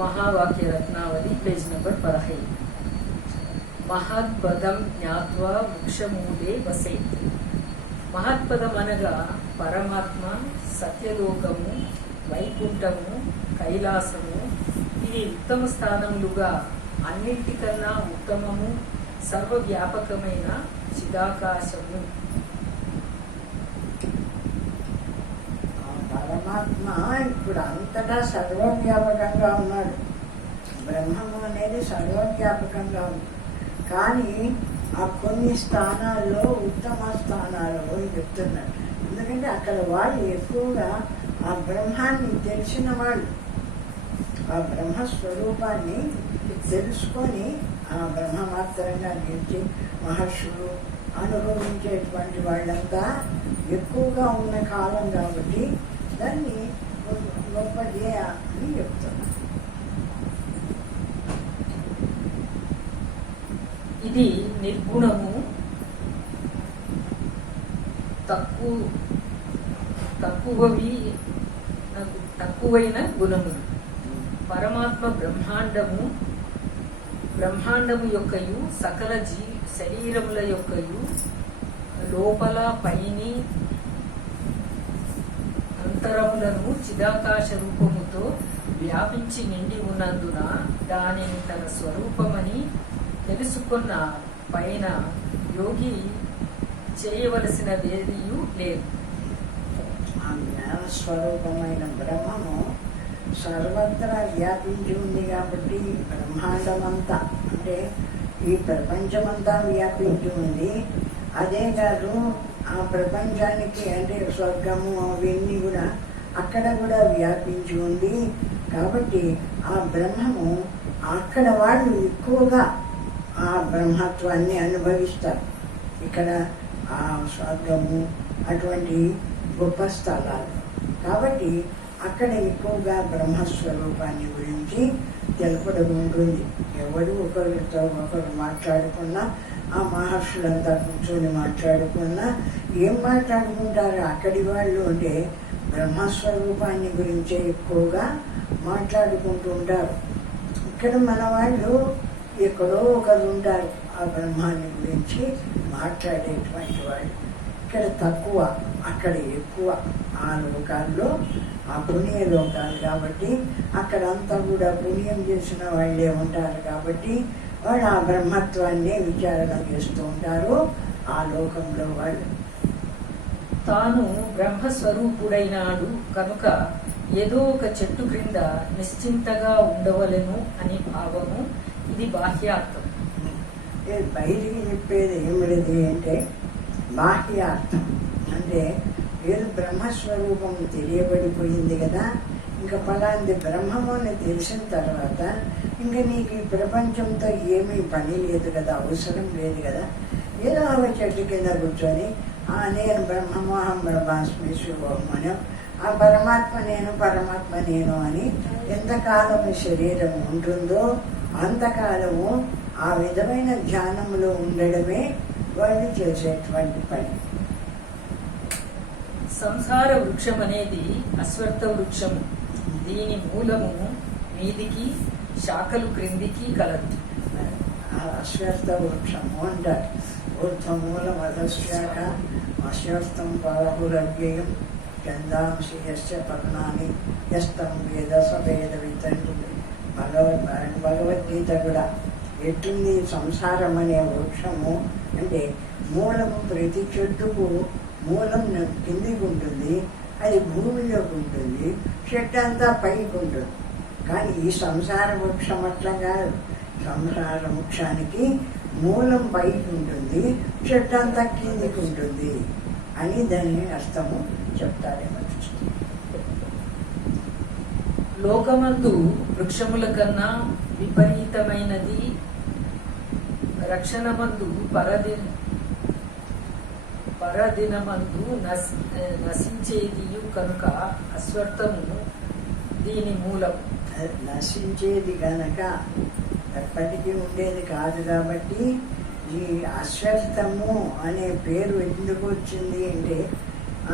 మహావాక్య రత్నావళి page number 15. మహత్పదం జ్ఞాత్వా వృక్షమూలే వసేత్. మహత్పదం అనగా పరమాత్మ, సత్యలోకము, వైకుంఠము, కైలాసము. ఇది ఉత్తమ స్థానములుగా అన్నింటికన్నా ఉత్తమము, సర్వవ్యాపకమైన చిదాకాశము. పరమాత్మ ఇప్పుడు అంతటా సర్వవ్యాపకంగా ఉన్నాడు. బ్రహ్మము అనేది సర్వవ్యాపకంగా ఉంది. కానీ ఆ కొన్ని స్థానాల్లో ఉత్తమ స్థానాలు చెప్తున్నాడు. ఎందుకంటే అక్కడ వాళ్ళు ఎక్కువగా ఆ బ్రహ్మాన్ని తెలిసిన వాళ్ళు, ఆ బ్రహ్మస్వరూపాన్ని తెలుసుకొని ఆ బ్రహ్మమాత్రంగా నిలిచి మహర్షులు అనుభవించేటువంటి వాళ్ళంతా ఎక్కువగా ఉన్న కాలం కాబట్టి దాన్ని గొప్పది అని చెప్తున్నా. ఇది నిర్గుణము, తక్కువైన గుణములు. పరమాత్మ బ్రహ్మాండము యొక్కయు సకల శరీరముల యొక్కయు లోపల పైని అంతరములను చిదాకాశ రూపముతో వ్యాపించి నిండి ఉన్నందున దానిని తన స్వరూపమని తెలుసుకున్న పైన యోగి చేయవలసినదేదియూ లేదు. ఆ జ్ఞానస్వరూపమైన బ్రహ్మము సర్వత్రా వ్యాపించి ఉంది కాబట్టి బ్రహ్మాండమంతా అంటే ఈ ప్రపంచమంతా వ్యాపించి ఉంది. అదే కాదు, ఆ ప్రపంచానికి అంటే స్వర్గము అవన్నీ కూడా అక్కడ కూడా వ్యాపించి ఉంది. కాబట్టి ఆ బ్రహ్మము అక్కడ వాళ్ళు ఎక్కువగా ఆ బ్రహ్మత్వాన్ని అనుభవిస్తారు. ఇక్కడ ఆ స్వర్గము అటువంటి గొప్ప స్థలాలు కాబట్టి అక్కడ ఎక్కువగా బ్రహ్మస్వరూపాన్ని గురించి తెలపడం ఉంటుంది. ఎవరు ఒకరితో ఒకరు మాట్లాడుకున్నా, ఆ మహర్షులంతా కూర్చొని మాట్లాడుకున్నా ఏం మాట్లాడుకుంటారు అక్కడి వాళ్ళు అంటే బ్రహ్మస్వరూపాన్ని గురించే ఎక్కువగా మాట్లాడుకుంటూ ఉంటారు. ఇక్కడ మన వాళ్ళు ఎక్కడో ఒకరు ఉంటారు ఆ బ్రహ్మాన్ని గురించి మాట్లాడేటువంటి వాళ్ళు. ఇక్కడ తక్కువ, అక్కడ ఎక్కువ. ఆ లోకాల్లో ఆ పుణ్య లోకాలు కాబట్టి అక్కడంతా కూడా పుణ్యం చేసిన వాళ్ళే ఉంటారు కాబట్టి వాళ్ళు ఆ బ్రహ్మత్వాన్ని విచారణ చేస్తూ ఉంటారు ఆ లోకంలో వాళ్ళు. తాను బ్రహ్మస్వరూపుడైనాడు కనుక ఏదో ఒక చెట్టు క్రింద నిశ్చింతగా ఉండవలెను అని భావము. ఇది బాహ్యార్థం. బయటికి చెప్పేది ఏమిటి అంటే బాహ్యార్థం అంటే ఏదో బ్రహ్మస్వరూపం తెలియబడిపోయింది కదా, ఇంకా ఫలాంటి బ్రహ్మము అని తెలిసిన తర్వాత ఇంకా నీకు ఈ ప్రపంచంతో ఏమీ పని లేదు కదా, అవసరం లేదు కదా. ఏదో ఒక చెట్టు కింద కూర్చొని నేను బ్రహ్మము అహం బ్రహ్మాస్మి శివోహం అని ఆ పరమాత్మ నేను అని ఎంతకాలము శరీరం ఉంటుందో అంతకాలము ఆ విధమైన ధ్యానంలో ఉండడమే వాళ్ళు చేసేటువంటి పని. సంసార వృక్షం అనేది అశ్వత్థ వృక్షము. దీని మూలము మీదికి, శాఖలు క్రిందికి కలదు. అశ్వత్థ వృక్షము అంటారు. ఊర్ధ్వమూలం అధశాఖ అశ్వత్థం బాహురవ్యయం చందాంశి యస్య పర్ణాని యస్తం వేద సవేద వితంతుడు. భగవద్గీత కూడా ఎట్లుంది సంసారం అనే వృక్షము అంటే మూలము ప్రతి చెట్టుకు మూలం కిందికి ఉంటుంది, అది భూమిలోకి ఉంటుంది, చెట్టు అంతా పైకి ఉంటుంది. కానీ ఈ సంసార వృక్షం అట్లా కాదు. సంసార వృక్షానికి మూలం పైకి ఉంటుంది, చెట్టు అంతా కిందికి ఉంటుంది అని దాని అర్థము చెప్తారేమో. లోకమందు వృక్షముల కన్నా విపరీతమైనది రక్షణమందు పరదినమందు నశించేదియు కనుక అశ్వత్థము దీని మూలం. నశించేది కనుక ఎప్పటికీ ఉండేది కాదు కాబట్టి ఈ అశ్వత్థము అనే పేరు ఎందుకు వచ్చింది అంటే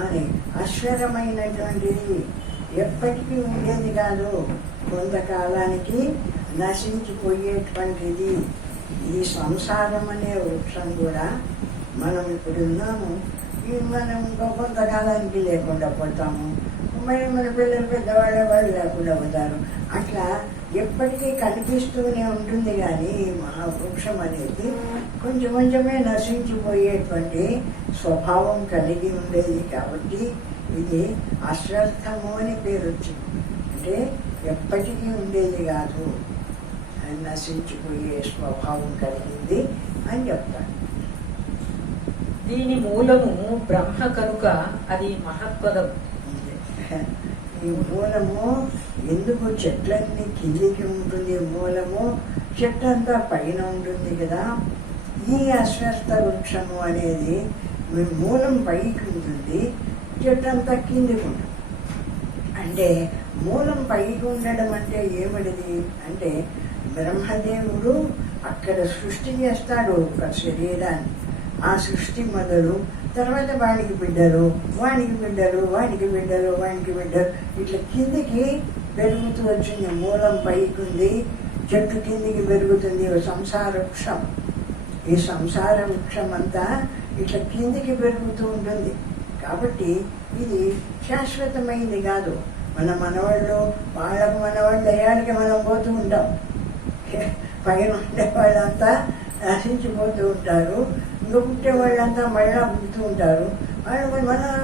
అని అశ్వరమైనటువంటిది ఎప్పటికీ ఉండేది కాదు, కొంతకాలానికి నశించిపోయేటువంటిది. ఈ సంసారం అనే వృక్షం కూడా మనం ఇప్పుడు ఉన్నాము, మనం ఇంకో కొంతకాలానికి లేకుండా పోతాము, మరి మన పిల్లలు పెద్దవాళ్ళ వాళ్ళు లేకుండా పోతారు. అట్లా ఎప్పటికీ కనిపిస్తూనే ఉంటుంది. కానీ ఈ మహావృక్షం అనేది కొంచెం కొంచెమే నశించిపోయేటువంటి స్వభావం కలిగి ఉండేది. కాబట్టి ఇది అశ్వత్థము అని పేరు వచ్చింది. అంటే ఎప్పటికీ ఉండేది కాదు, నశించిపోయే స్వభావం కలిగింది అని చెప్తాను. దీని మూలము బ్రహ్మ కనుక అది మహత్పదం. ఈ మూలము ఎందుకు చెట్లన్నీ కిందికి ఉంటుంది, మూలము చెట్లంతా పైన ఉంటుంది కదా. ఈ అశ్వత్థ వృక్షము అనేది మూలం పైకి ఉంటుంది, చెట్టంతా కిందికి ఉంటుంది. అంటే మూలం పైకి ఉండడం అంటే ఏమిటిది అంటే, బ్రహ్మదేవుడు అక్కడ సృష్టి చేస్తాడు ఒక శరీరాన్ని. ఆ సృష్టి మొదలు తర్వాత వానికి బిడ్డలు, వానికి బిడ్డలు, వానికి బిడ్డలు, వానికి బిడ్డలు, ఇట్లా కిందికి పెరుగుతూ వచ్చింది. మూలం పైకి ఉంది, చెట్టు కిందికి పెరుగుతుంది. సంసార వృక్షం, ఈ సంసార వృక్షం అంతా ఇట్లా కిందికి పెరుగుతూ ఉంటుంది. కాబట్టి ఇది శాశ్వతమైంది కాదు. మన మనవాళ్ళు వాళ్ళకు మనవాళ్ళు అయ్యాడికి మనం పోతూ ఉంటాం. పైన ఉండే వాళ్ళంతా నశించిపోతూ ఉంటారు, ఇంకా పుట్టే వాళ్ళంతా మళ్ళా పుడుతూ ఉంటారు. వాళ్ళు మన